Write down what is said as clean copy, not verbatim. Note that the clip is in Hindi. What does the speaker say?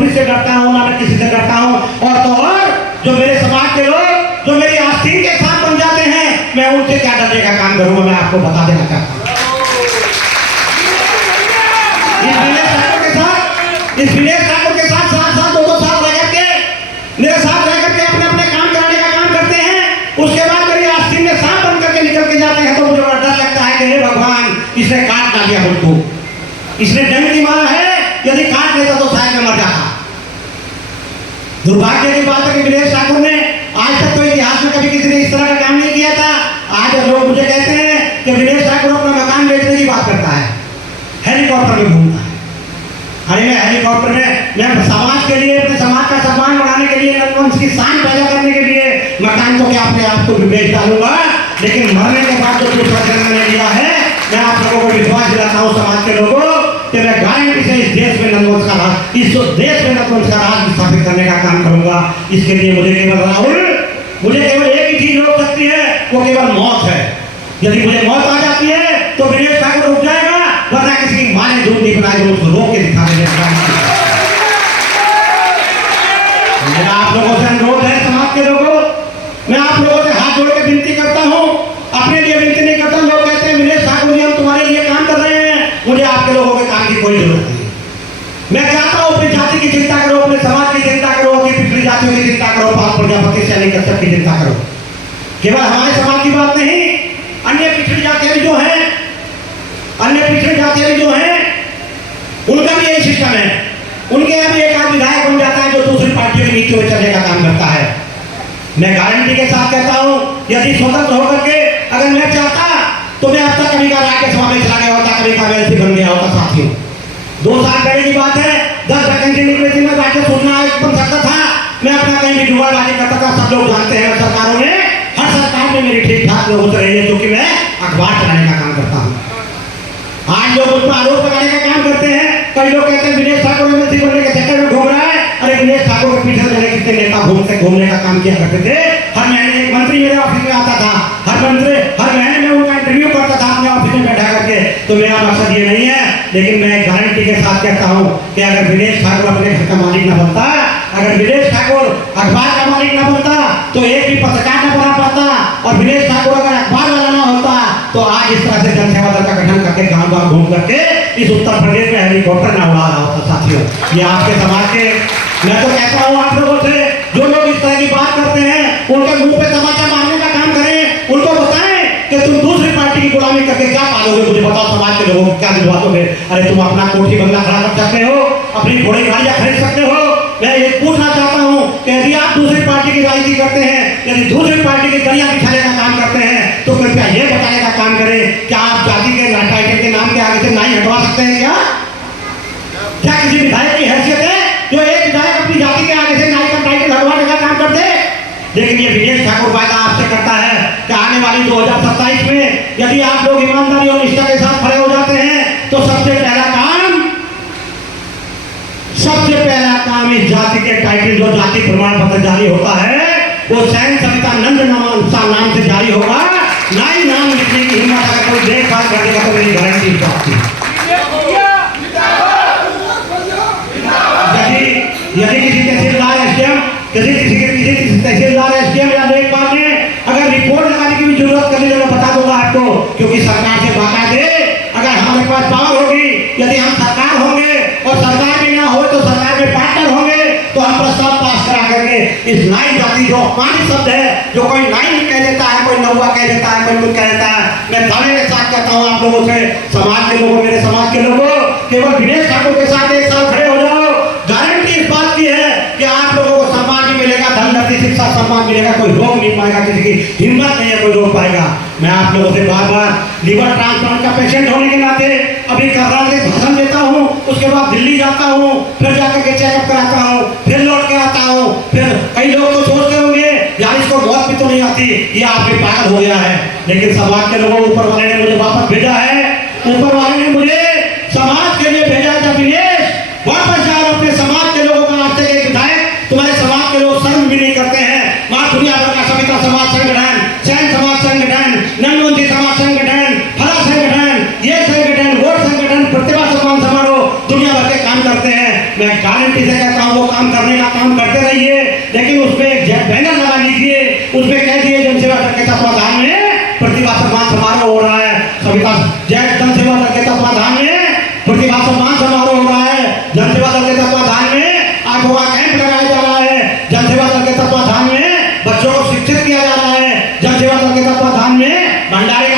पुलिस से डरता हूँ, ना मैं किसी से डरता हूँ। और तो और जो मेरे समाज के लोग जो मेरी आस्तीन के साथ बन जाते हैं, मैं उनसे क्या डरने का काम करूंगा, मैं आपको बता देना चाहता हूँ। इस विलेज ठाकुर के साथ 2 साल रह करके मेरे साथ रह करके अपने अपने काम कराने का काम करते हैं। उसके बाद मेरी आस्तीन में सांप बन करके निकल के जाते हैं, तो मुझे बड़ा डर लगता है कि हे भगवान, इसने काट ना दिया मुझको, इसने डंक नहीं मारा है, यदि काट लेता तो शायद मैं मर जाता। दुर्भाग्य की बात है कि विलेज ठाकुर ने आज तक तो इतिहास में कभी किसी ने इस तरह का काम नहीं किया था। आज लोग मुझे कहते हैं कि विलेज ठाकुर अपना मकान बेचने की बात करता है, हेलीकॉप्टर में घूमता है। अरे मैं हेलीकॉप्टर में, मैं समाज के लिए, अपने समाज का सम्मान बढ़ाने के लिए, वंश की शान पैदा करने के लिए मकान तो क्या अपने आप को भी बेच डालूंगा, लेकिन मरने के बाद जो दूसरा जन्म मैंने लिया है, मैं आप लोगों को विश्वास दिलाता हूँ, समाज के लोगों, कि मैं गारंटी से इस देश में नंदवंश का राज, इस देश में नंदवंश का राज स्थापित करने का काम करूंगा। इसके लिए मुझे केवल राहुल, मुझे केवल एक ही चीज रोक सकती है, वो केवल मौत है। यदि मुझे मौत आ जाती है तो विलेज ठाकुर रुक जाएगा, वरना किसी की माँ ने दूध नहीं बनाया जो उसको रोक के दिखा देगा। मेरा आप लोगों से अनुरोध है, समाज के लोगों, मैं आप लोगों से हाथ जोड़ के विनती करता हूँ, अपने लिए विनती नहीं करता। लोग कहते हैं विलेज ठाकुर जी हम तुम्हारे लिए काम कर रहे हैं, मुझे आपके लोगों के काम की कोई जरूरत नहीं। मैं चाहता हूँ अपनी जाति की चिंता करो, अपने समाज की चिंता करो, अपनी पिछड़ी जातियों की चिंता करो, पाल प्रजापति से नहीं कश्यप की चिंता करो। केवल हमारे समाज की बात नहीं, अन्य पिछड़ी जातियां जो हैं, अन्य पिछड़ी जातियां जो हैं, उनका भी यही सिस्टम है। उनके यहाँ भी एक आध विधायक बन जाता है जो दूसरी पार्टियों की नीतियों में चलने का काम करता है। मैं गारंटी के साथ कहता हूँ, यदि स्वतंत्र होकर के अगर मैं चाहता तो मैं अब तक कभी का राज्यसभा में चला गया होता, कभी का एमएलसी बन गया होता। साथियों, 2 साल पहले की बात है, 10 वैकेंसी निकली थी, मैं राज्य सूचना आयुक्त बन सकता था, मैं अपना कहीं भी जुगाड़बाजी करता था। सब लोग जानते हैं, सरकारों ने, हर सरकार में मेरी ठीक ठाक लोग होते रही है, क्योंकि मैं अखबार चलाने का काम करता हूँ। आज लोग उस पर आरोप लगाने का काम करते हैं। कई लोग कहते हैं विलेज ठाकुर एमएलसी बनने के चक्कर में घूम रहा है। अरे विलेज ठाकुर के पीछे जाने कितने नेता घूमने का काम किया करते थे। हर महीने एक मंत्री मेरे ऑफिस में आता था, हर महीने में उनका इंटरव्यू करता था अपने ऑफिस में बैठा करके। तो मेरा मकसद ये नहीं है, लेकिन मैं गारंटी के साथ कहता हूँ कि अगर विलेज ठाकुर अपने घर का मालिक न बनता, अगर विलेज ठाकुर अखबार का मालिक न बनता, तो एक भी पत्रकार न बना पाता, और विलेज ठाकुर अगर अखबार वाला न होता तो आज इस तरह से जनसेवा दल का गठन करके गांव-गांव घूम करके इस उत्तर प्रदेश में हेलीकॉप्टर न उड़ा रहा होता। साथियों, ये आपके समाज के, मैं तो कहता हूँ आप लोगों से, जो लोग इस तरह की बात करते हैं, उनके मुंह पे तमाचा मारने का काम करें। उनको बताएं कि तुम दूसरी पार्टी की गुलामी करके क्या पालोगे। मुझे बताओ, समाज के लोगों को क्या दिलवाओगे? अरे तुम अपना कोठी बंगला खड़ा कर सकते हो, अपनी घोड़ी गाड़ियां खरीद सकते हो। मैं ये पूछना चाहता हूँ कि यदि आप दूसरी पार्टी की राजनीति करते हैं, यदि दूसरी पार्टी की गरिया बिछाने का काम करते हैं, तो कृपया ये बताने का काम करें कि आप जाति के टाइटल के नाम के आगे से नाई हटवा सकते हैं क्या? क्या किसी विधायक की हैसियत है जो एक विधायक अपनी जाति के आगे से नाई का टाइटल हटवाने का काम कर दे? लेकिन ये विलेज ठाकुर वायदा आपसे करता है कि आने वाली 2027 में यदि आप लोग ईमानदारी और निष्ठा के साथ खड़े हो जाते हैं, तो सबसे पहला काम इस जाति के टाइटल, जो जाति प्रमाण पत्र जारी होता है, वो सैन सविता नंद नाम से जारी होगा। नाई नाम लिखने की हिम्मत अगर कोई देखभाल करेगा तो मेरी गारंटी इस बात की। यदि किसी तहसीलदार एसडीएम, किसी तहसीलदार एसडीएम या लेखपाल ने अगर रिपोर्ट लगाने की भी जरूरत करेगी, तो मैं बता दूंगा आपको, क्योंकि सरकार से बाकायदे अगर हमारे पास पावर होगी, यदि हम सरकार होंगे और सरकार में ना हो तो सरकार में पार्टनर होंगे, तो हम प्रस्ताव पास करा करके इस नाई जाति, जो अपमानित शब्द है, जो कोई नाई कह देता है, कोई नौवा कह देता है, कोई कुछ कह देता है, मैं दावे के साथ कहता हूँ आप लोगों से, समाज के लोगों, मेरे समाज के लोगों, केवल विलेज ठाकुर के साथ एक साथ खड़े हो जाओ। गारंटी इस बात की है कि आप लोगों को सम्मान भी मिलेगा, धन धरती शिक्षा सम्मान मिलेगा, कोई रोक नहीं पाएगा, किसी की हिम्मत नहीं है कोई रोक पाएगा। मैं आप लोगों से बार बार लीवर ट्रांसप्लांट का पेशेंट होने के नाते अभी कर्नाटक से भाषण देता हूँ, उसके बाद दिल्ली जाता हूँ, फिर जाकर के चेकअप कराता हूँ, फिर लौट के आता हूँ। फिर कई लोग तो सोचते होंगे यार इसको मौत भी तो नहीं आती, ये आप भी पागल हो गया है। लेकिन समाज के लोगों, ऊपर वाले ने मुझे वापस भेजा है, ऊपर वाले ने मुझे समाज के लिए भेजा है। विलेज वापस जाओ अपने समाज के लोगों का। आज तक एक विधायक तुम्हारे समाज के लोग शर्म भी नहीं करते हैं। मां दुनिया भर का सविता समाज संगठन, सैन समाज संगठन, नंदवंशी समाज संगठन, फला संगठन, ये संगठन, वो संगठन, प्रतिभा सम्मान समारोह, दुनिया भर के काम करते हैं। मैं गारंटी से कहता हूँ करने का काम करते रहिए, लेकिन उसमें एक बैनर लगा लीजिए, उसमें कह दिए जनसेवा दल के तत्वाधान में प्रतिभा सम्मान समारोह हो रहा है। सविता जय जनसेवा दल के तत्वाधान में प्रतिभा सम्मान समारोह हो रहा है। जनसेवा दल के तत्वाधान में आज होगा कैंप लगाया जा रहा है। जनसेवा दल के तत्वाधान में बच्चों को शिक्षित किया जा रहा है। जनसेवा दल के तत्वाधान में भंडारे